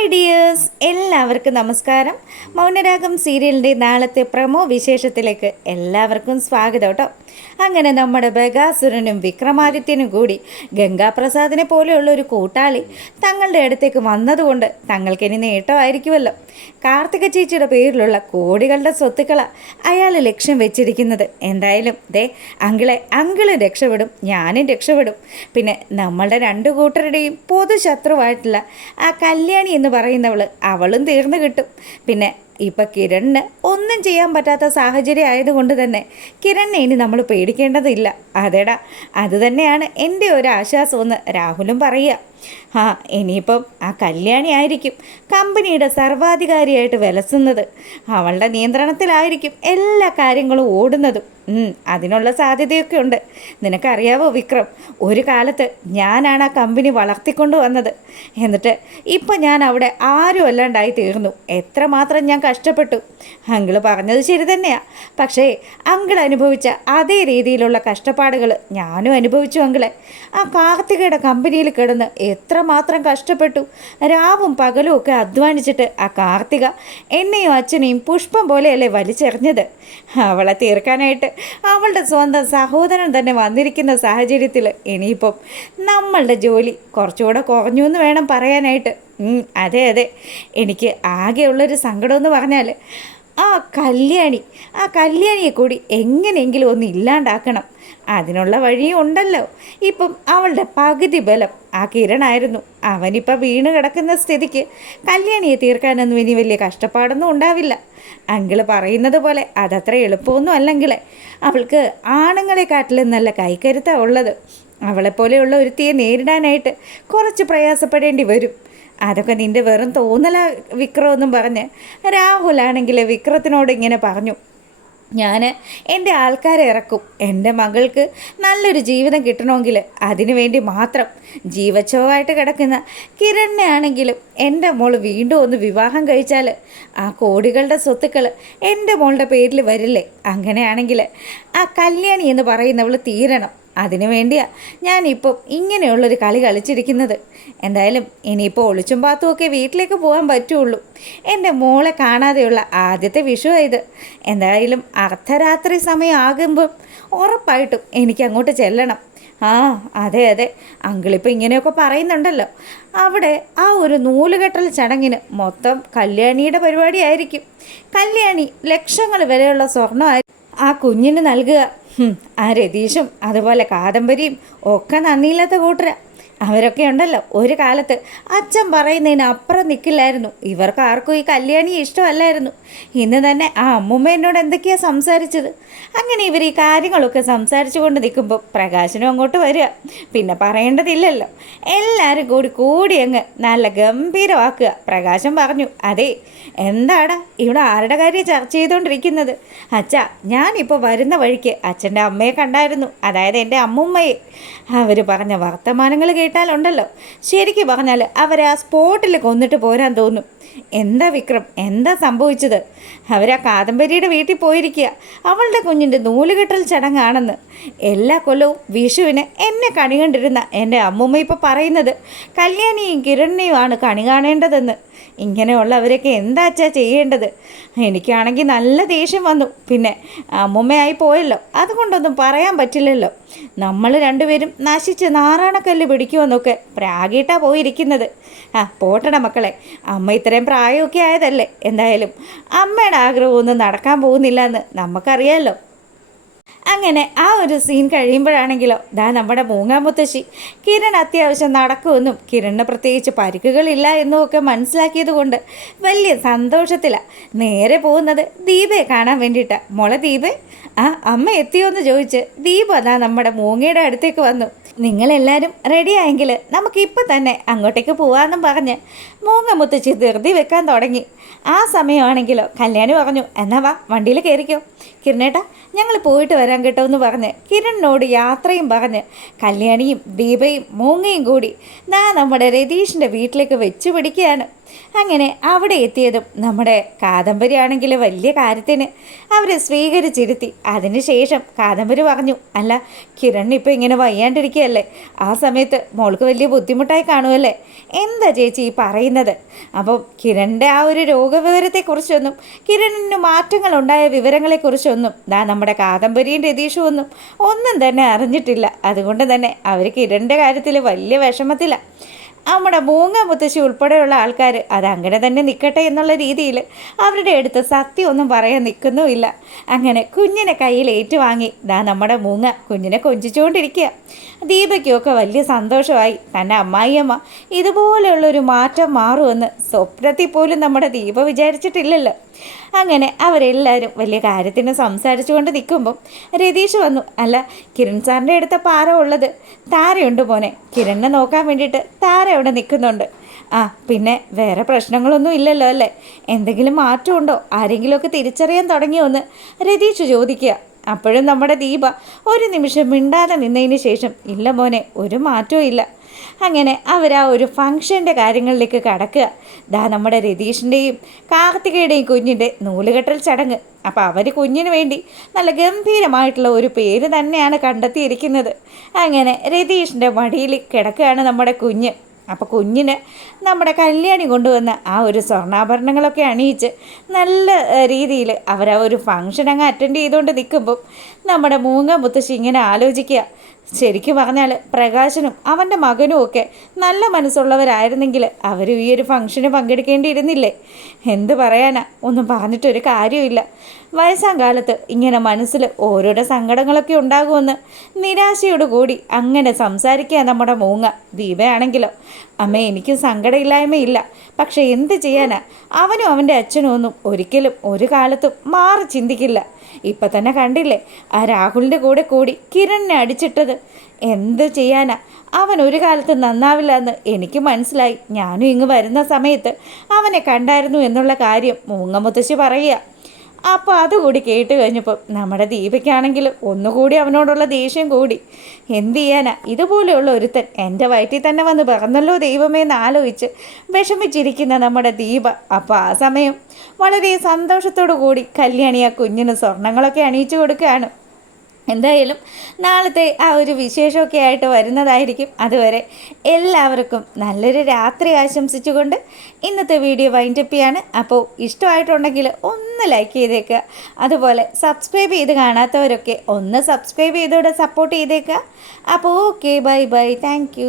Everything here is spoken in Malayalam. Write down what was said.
ഹായ് ഡിയേഴ്സ്, എല്ലാവർക്കും നമസ്കാരം. മൗനരാഗം സീരിയലിൻ്റെ നാളത്തെ പ്രമോ വിശേഷത്തിലേക്ക് എല്ലാവർക്കും സ്വാഗതം കേട്ടോ. അങ്ങനെ നമ്മുടെ ബഗാസുരനും വിക്രമാദിത്യനും കൂടി ഗംഗാപ്രസാദിനെ പോലെയുള്ള ഒരു കൂട്ടാളി തങ്ങളുടെ അടുത്തേക്ക് വന്നതുകൊണ്ട് തങ്ങൾക്കിനി നേട്ടമായിരിക്കുമല്ലോ. കാർത്തിക ചേച്ചിയുടെ പേരിലുള്ള കോടികളുടെ സ്വത്തുക്കളാണ് അയാൾ ലക്ഷ്യം വെച്ചിരിക്കുന്നത്. എന്തായാലും അങ്കിള് രക്ഷപ്പെടും, ഞാനും രക്ഷപ്പെടും. പിന്നെ നമ്മളുടെ രണ്ടു കൂട്ടരുടെയും പൊതുശത്രുവായിട്ടുള്ള ആ കല്യാണി എന്ന് പറയുന്നവൾ, അവളും തീർന്നു കിട്ടും. പിന്നെ ഇപ്പം കിരണിന് ഒന്നും ചെയ്യാൻ പറ്റാത്ത സാഹചര്യം ആയതുകൊണ്ട് തന്നെ കിരണിനെ ഇനി നമ്മൾ പേടിക്കേണ്ടതില്ല. അതേടാ, അത് തന്നെയാണ് എൻ്റെ ഒരു ആശ്വാസമെന്ന് രാഹുലും പറയുക. ഇനിയിപ്പം ആ കല്യാണി ആയിരിക്കും കമ്പനിയുടെ സർവാധികാരിയായിട്ട് വിലസുന്നത്. അവളുടെ നിയന്ത്രണത്തിലായിരിക്കും എല്ലാ കാര്യങ്ങളും ഓടുന്നതും. അതിനുള്ള സാധ്യതയൊക്കെ ഉണ്ട്. നിനക്കറിയാവോ വിക്രം, ഒരു കാലത്ത് ഞാനാണ് ആ കമ്പനി വളർത്തിക്കൊണ്ട് വന്നത്. എന്നിട്ട് ഇപ്പം ഞാൻ അവിടെ ആരും അല്ലാണ്ടായി തീർന്നു. എത്രമാത്രം ഞാൻ കഷ്ടപ്പെട്ടു. അങ്കിള് പറഞ്ഞത് ശരി തന്നെയാണ്. പക്ഷേ അങ്കിൾ അനുഭവിച്ച അതേ രീതിയിലുള്ള കഷ്ടപ്പാടുകൾ ഞാനും അനുഭവിച്ചു. അങ്കിളെ, ആ കാർത്തികയുടെ കമ്പനിയിൽ കിടന്ന് എത്രമാത്രം കഷ്ടപ്പെട്ടു. രാവും പകലും ഒക്കെ അധ്വാനിച്ചിട്ട് ആ കാർത്തിക എന്നെയും അച്ഛനെയും പുഷ്പം പോലെയല്ലേ വലിച്ചെറിഞ്ഞത്. അവളെ തീർക്കാനായിട്ട് അവളുടെ സ്വന്തം സഹോദരൻ തന്നെ വന്നിരിക്കുന്ന സാഹചര്യത്തിൽ ഇനിയിപ്പം നമ്മളുടെ ജോലി കുറച്ചുകൂടെ കുറഞ്ഞു എന്ന് വേണം പറയാനായിട്ട്. അതെ, എനിക്ക് ആകെയുള്ളൊരു സങ്കടമെന്ന് പറഞ്ഞാൽ ആ കല്യാണിയെ കൂടി എങ്ങനെയെങ്കിലും ഒന്ന് ഇല്ലാണ്ടാക്കണം. അതിനുള്ള വഴിയും ഉണ്ടല്ലോ. ഇപ്പം അവളുടെ പകുതി ബലം ആ കിരണായിരുന്നു. അവനിപ്പോൾ വീണ് കിടക്കുന്ന സ്ഥിതിക്ക് കല്യാണിയെ തീർക്കാനൊന്നും ഇനി വലിയ കഷ്ടപ്പാടൊന്നും ഉണ്ടാവില്ല. അങ്കിള് പറയുന്നത് പോലെ അതത്ര എളുപ്പമൊന്നും അല്ലെങ്കിലേ. അവൾക്ക് ആണുങ്ങളെക്കാട്ടിലും നല്ല കൈക്കരുത്താണ് ഉള്ളത്. അവളെപ്പോലെയുള്ള ഒരുത്തിയെ നേരിടാനായിട്ട് കുറച്ച് പ്രയാസപ്പെടേണ്ടി വരും. അതൊക്കെ നിൻ്റെ വെറും തോന്നല വിക്രമെന്നും പറഞ്ഞ് രാഹുലാണെങ്കിൽ വിക്രത്തിനോട് ഇങ്ങനെ പറഞ്ഞു, ഞാൻ എൻ്റെ ആൾക്കാരെ ഇറക്കും. എൻ്റെ മകൾക്ക് നല്ലൊരു ജീവിതം കിട്ടണമെങ്കിൽ അതിനു വേണ്ടി മാത്രം. ജീവച്ഛവമായിട്ട് കിടക്കുന്ന കിരണിനെ ആണെങ്കിലും എൻ്റെ മോൾ വീണ്ടും ഒന്ന് വിവാഹം കഴിച്ചാൽ ആ കോടികളുടെ സ്വത്തുക്കൾ എൻ്റെ മോളുടെ പേരിൽ വരില്ലേ? അങ്ങനെയാണെങ്കിൽ ആ കല്യാണി എന്ന് പറയുന്നവൾ തീരണം. അതിനു വേണ്ടിയാണ് ഞാനിപ്പം ഇങ്ങനെയുള്ളൊരു കളി കളിച്ചിരിക്കുന്നത്. എന്തായാലും ഇനിയിപ്പോൾ ഒളിച്ചും പാത്തുമൊക്കെ വീട്ടിലേക്ക് പോകാൻ പറ്റുള്ളൂ. എൻ്റെ മോളെ കാണാതെയുള്ള ആദ്യത്തെ വിഷു ഇത്. എന്തായാലും അർദ്ധരാത്രി സമയം ആകുമ്പം ഉറപ്പായിട്ടും എനിക്ക് അങ്ങോട്ട് ചെല്ലണം. അതെ, അങ്കിളിപ്പോൾ ഇങ്ങനെയൊക്കെ പറയുന്നുണ്ടല്ലോ. അവിടെ ആ ഒരു നൂലുകെട്ടൽ ചടങ്ങിന് മൊത്തം കല്യാണിയുടെ പരിപാടിയായിരിക്കും. കല്യാണി ലക്ഷങ്ങൾ വരെയുള്ള സ്വർണ്ണമായി ആ കുഞ്ഞിന് നൽകുക. ആ രതീഷും അതുപോലെ കാദംബരിയും ഒക്കെ നന്ദിയില്ലാത്ത കൂട്ടരാ. അവരൊക്കെ ഉണ്ടല്ലോ, ഒരു കാലത്ത് അച്ഛൻ പറയുന്നതിന് അപ്പുറം നിൽക്കില്ലായിരുന്നു. ഇവർക്ക് ആർക്കും ഈ കല്യാണി ഇഷ്ടമല്ലായിരുന്നു. ഇന്ന് തന്നെ ആ അമ്മൂമ്മ എന്നോട് എന്തൊക്കെയാണ് സംസാരിച്ചത്. അങ്ങനെ ഇവർ ഈ കാര്യങ്ങളൊക്കെ സംസാരിച്ചു കൊണ്ട് നിൽക്കുമ്പോൾ പ്രകാശനും അങ്ങോട്ട് വരിക. പിന്നെ പറയേണ്ടതില്ലല്ലോ, എല്ലാവരും കൂടി അങ്ങ് നല്ല ഗംഭീരമാക്കുക. പ്രകാശം പറഞ്ഞു, അതെ എന്താടാ ഇവിടെ ആരുടെ കാര്യം ചർച്ച ചെയ്തുകൊണ്ടിരിക്കുന്നത്? അച്ഛാ, ഞാനിപ്പോൾ വരുന്ന വഴിക്ക് അച്ഛൻ്റെ അമ്മയെ കണ്ടായിരുന്നു, അതായത് എൻ്റെ അമ്മൂമ്മയെ. അവർ പറഞ്ഞ വർത്തമാനങ്ങൾ കേട്ടാലുണ്ടല്ലോ, ശരിക്കും പറഞ്ഞാൽ അവരെ ആ സ്പോട്ടിൽ കൊന്നിട്ട് പോരാൻ തോന്നും. എന്താ വിക്രം, എന്താ സംഭവിച്ചത്? അവരാ കാദംബരിയുടെ വീട്ടിൽ പോയിരിക്കുക. അവളുടെ കുഞ്ഞിൻ്റെ നൂലുകെട്ടൽ ചടങ്ങാണെന്ന്. എല്ലാ കൊല്ലവും വിഷുവിന് എന്നെ കണി കണ്ടിരുന്ന എൻ്റെ അമ്മൂമ്മ ഇപ്പോൾ പറയുന്നത് കല്യാണിയും കിരണിനെയുമാണ് കണി കാണേണ്ടതെന്ന്. ഇങ്ങനെയുള്ളവരൊക്കെ എന്താച്ചാ ചെയ്യേണ്ടത്? എനിക്കാണെങ്കിൽ നല്ല ദേഷ്യം വന്നു. പിന്നെ അമ്മൂമ്മയായി പോയല്ലോ, അതുകൊണ്ടൊന്നും പറയാൻ പറ്റില്ലല്ലോ. നമ്മൾ രണ്ടുപേരും നശിച്ച് നാറാണക്കല്ല് പിടിക്കുമെന്നൊക്കെ പ്രാഗിട്ടാ പോയിരിക്കുന്നത്. പോട്ടട മക്കളെ, അമ്മ ഇത്രയും പ്രായമൊക്കെ ആയതല്ലേ. എന്തായാലും അമ്മയുടെ ആഗ്രഹമൊന്നും നടക്കാൻ പോകുന്നില്ല എന്ന് നമുക്കറിയാമല്ലോ. അങ്ങനെ ആ ഒരു സീൻ കഴിയുമ്പോഴാണെങ്കിലോ നമ്മുടെ മൂങ്ങാമുത്തശ്ശി കിരൺ അത്യാവശ്യം നടക്കുമെന്നും കിരണിന് പ്രത്യേകിച്ച് പരിക്കുകളില്ല എന്നും ഒക്കെ മനസ്സിലാക്കിയത് കൊണ്ട് വലിയ സന്തോഷത്തിലാണ് നേരെ പോകുന്നത് ദീപയെ കാണാൻ വേണ്ടിയിട്ടാണ്. മോളെ ദീപേ, അമ്മ എത്തിയോ എന്ന് ചോദിച്ച് ദീപ നമ്മുടെ മൂങ്ങയുടെ അടുത്തേക്ക് വന്നു. നിങ്ങളെല്ലാവരും റെഡിയായെങ്കിൽ നമുക്കിപ്പോൾ തന്നെ അങ്ങോട്ടേക്ക് പോകാമെന്നും പറഞ്ഞ് മൂങ്ങമുത്തശ്ശി ധൃതി വെക്കാൻ തുടങ്ങി. ആ സമയമാണെങ്കിലോ കല്യാണി പറഞ്ഞു, എന്നാ വാ വണ്ടിയിൽ കയറിക്കോ കിരണേട്ടാ, ഞങ്ങൾ പോയിട്ട് വരാൻ കേട്ടോ എന്ന് പറഞ്ഞ് കിരണിനോട് യാത്രയും പറഞ്ഞ് കല്യാണിയും ദീപയും മൂങ്ങയും കൂടി നമ്മുടെ രതീഷിൻ്റെ വീട്ടിലേക്ക് വെച്ച് പിടിക്കുകയാണ്. അങ്ങനെ അവിടെ എത്തിയതും നമ്മുടെ കാദംബരി ആണെങ്കിൽ വലിയ കാര്യത്തിന് അവരെ സ്വീകരിച്ചിരുത്തി. അതിനുശേഷം കാദംബരി പറഞ്ഞു, അല്ല കിരൺ ഇപ്പോൾ ഇങ്ങനെ വയ്യാണ്ടിരിക്കുകയല്ലേ, ആ സമയത്ത് മോൾക്ക് വലിയ ബുദ്ധിമുട്ടായി കാണുമല്ലേ, എന്താ ചേച്ചി ഈ പറയുന്നത്? അപ്പോൾ കിരണിൻ്റെ ആ ഒരു രോഗവിവരത്തെക്കുറിച്ചൊന്നും കിരണിന് മാറ്റങ്ങളുണ്ടായ വിവരങ്ങളെക്കുറിച്ചൊന്നും നമ്മുടെ കാദംബരിയും രതീഷും ഒന്നും തന്നെ അറിഞ്ഞിട്ടില്ല. അതുകൊണ്ട് തന്നെ അവർ കിരണിൻ്റെ കാര്യത്തിൽ വലിയ വിഷമത്തിലാണ്. നമ്മുടെ മൂങ്ങ മുത്തശ്ശി ഉൾപ്പെടെയുള്ള ആൾക്കാർ അതങ്ങനെ തന്നെ നിൽക്കട്ടെ എന്നുള്ള രീതിയിൽ അവരുടെ അടുത്ത് സത്യമൊന്നും പറയാൻ നിൽക്കുന്നുമില്ല. അങ്ങനെ കുഞ്ഞിനെ കയ്യിൽ ഏറ്റുവാങ്ങി നമ്മുടെ മൂങ്ങ കുഞ്ഞിനെ കൊഞ്ചിച്ചുകൊണ്ടിരിക്കുക. ദീപയ്ക്കൊക്കെ വലിയ സന്തോഷമായി. തൻ്റെ അമ്മായിയമ്മ ഇതുപോലെയുള്ളൊരു മാറ്റം മാറുമെന്ന് സ്വപ്നത്തിൽ പോലും നമ്മുടെ ദീപ വിചാരിച്ചിട്ടില്ലല്ലോ. അങ്ങനെ അവരെല്ലാവരും വലിയ കാര്യത്തിന് സംസാരിച്ചുകൊണ്ട് നിൽക്കുമ്പം രതീഷ് വന്നു. അല്ല കിരൺ സാറിൻ്റെ അടുത്ത പാറ ഉള്ളത് താരയുണ്ട് മോനെ, കിരണിനെ നോക്കാൻ വേണ്ടിയിട്ട് താര അവിടെ നിൽക്കുന്നുണ്ട്. ആ പിന്നെ വേറെ പ്രശ്നങ്ങളൊന്നും ഇല്ലല്ലോ അല്ലേ, എന്തെങ്കിലും മാറ്റമുണ്ടോ, ആരെങ്കിലുമൊക്കെ തിരിച്ചറിയാൻ തുടങ്ങിയോ എന്ന് രതീഷ് ചോദിക്കുക. അപ്പോഴും നമ്മുടെ ദീപ ഒരു നിമിഷം മിണ്ടാതെ നിന്നതിന് ശേഷം ഇല്ല മോനെ, ഒരു മാറ്റവും ഇല്ല. അങ്ങനെ അവർ ആ ഒരു ഫംഗ്ഷൻ്റെ കാര്യങ്ങളിലേക്ക് കടക്കുക. നമ്മുടെ രതീഷിൻ്റെയും കാർത്തികയുടെയും കുഞ്ഞിൻ്റെ നൂലുകെട്ടൽ ചടങ്ങ്. അപ്പോൾ അവർ കുഞ്ഞിന് വേണ്ടി നല്ല ഗംഭീരമായിട്ടുള്ള ഒരു പേര് തന്നെയാണ് കണ്ടെത്തിയിരിക്കുന്നത്. അങ്ങനെ രതീഷിൻ്റെ മടിയിൽ കിടക്കുകയാണ് നമ്മുടെ കുഞ്ഞ്. അപ്പോൾ കുഞ്ഞിന് നമ്മുടെ കല്യാണി കൊണ്ടുവന്ന ആ ഒരു സ്വർണ്ണാഭരണങ്ങളൊക്കെ അണിയിച്ച് നല്ല രീതിയിൽ അവർ ആ ഒരു ഫംഗ്ഷൻ അങ്ങ് അറ്റൻഡ് ചെയ്തുകൊണ്ട് നിൽക്കുമ്പം നമ്മുടെ മൂങ്ങ മുത്തശ്ശി ഇങ്ങനെ ആലോചിക്കുക, ശരിക്കും പറഞ്ഞാൽ പ്രകാശനും അവൻ്റെ മകനും ഒക്കെ നല്ല മനസ്സുള്ളവരായിരുന്നെങ്കിൽ അവർ ഈ ഒരു ഫംഗ്ഷന് പങ്കെടുക്കേണ്ടിയിരുന്നില്ലേ? എന്ത് പറയാനാ, ഒന്നും പറഞ്ഞിട്ടൊരു കാര്യമില്ല. വയസ്സാം കാലത്ത് ഇങ്ങനെ മനസ്സിൽ ഓരോരോ സങ്കടങ്ങളൊക്കെ ഉണ്ടാകുമെന്ന് നിരാശയോട് കൂടി അങ്ങനെ സംസാരിക്കുക നമ്മുടെ മൂങ്ങ. ദീപയാണെങ്കിലോ, അമ്മ എനിക്ക് സങ്കടമില്ലായ്മയില്ല, പക്ഷെ എന്ത് ചെയ്യാനാ, അവനും അവൻ്റെ അച്ഛനും ഒന്നും ഒരിക്കലും ഒരു കാലത്തും മാറി ചിന്തിക്കില്ല. ഇപ്പം തന്നെ കണ്ടില്ലേ ആ രാഹുലിൻ്റെ കൂടെ കൂടി കിരണിനെ അടിച്ചിട്ടത്, എന്ത് ചെയ്യാനാ, അവൻ ഒരു കാലത്ത് നന്നാവില്ല എന്ന് എനിക്ക് മനസ്സിലായി. ഞാനും ഇങ്ങ് വരുന്ന സമയത്ത് അവനെ കണ്ടായിരുന്നു എന്നുള്ള കാര്യം മൂങ്ങമുത്തശ്ശി പറയുക. അപ്പോൾ അതുകൂടി കേട്ട് കഴിഞ്ഞപ്പോൾ നമ്മുടെ ദീപയ്ക്കാണെങ്കിൽ ഒന്നുകൂടി അവനോടുള്ള ദേഷ്യം കൂടി. എന്ത് ചെയ്യാനാ, ഇതുപോലെയുള്ള ഒരുത്തൻ എൻ്റെ വയറ്റിൽ തന്നെ വന്ന് പിറന്നല്ലോ ദൈവമേ എന്ന് ആലോചിച്ച് വിഷമിച്ചിരിക്കുന്ന നമ്മുടെ ദീപ അപ്പോൾ ആ സമയം വളരെ സന്തോഷത്തോടു കൂടി കല്യാണി ആ കുഞ്ഞിന് സ്വർണ്ണങ്ങളൊക്കെ അണിയിച്ചു കൊടുക്കുകയാണ്. എന്തായാലും നാളത്തെ ആ ഒരു വിശേഷമൊക്കെ ആയിട്ട് വരുന്നതായിരിക്കും. അതുവരെ എല്ലാവർക്കും നല്ലൊരു രാത്രി ആശംസിച്ചുകൊണ്ട് ഇന്നത്തെ വീഡിയോ വൈൻഡപ്പ് ചെയ്യാണ്. അപ്പോൾ ഇഷ്ടമായിട്ടുണ്ടെങ്കിൽ ഒന്ന് ലൈക്ക് ചെയ്തേക്കുക. അതുപോലെ സബ്സ്ക്രൈബ് ചെയ്ത് കാണാത്തവരൊക്കെ ഒന്ന് സബ്സ്ക്രൈബ് ചെയ്തോടെ സപ്പോർട്ട് ചെയ്തേക്കുക. അപ്പോൾ ഓക്കെ, ബൈ ബൈ, താങ്ക്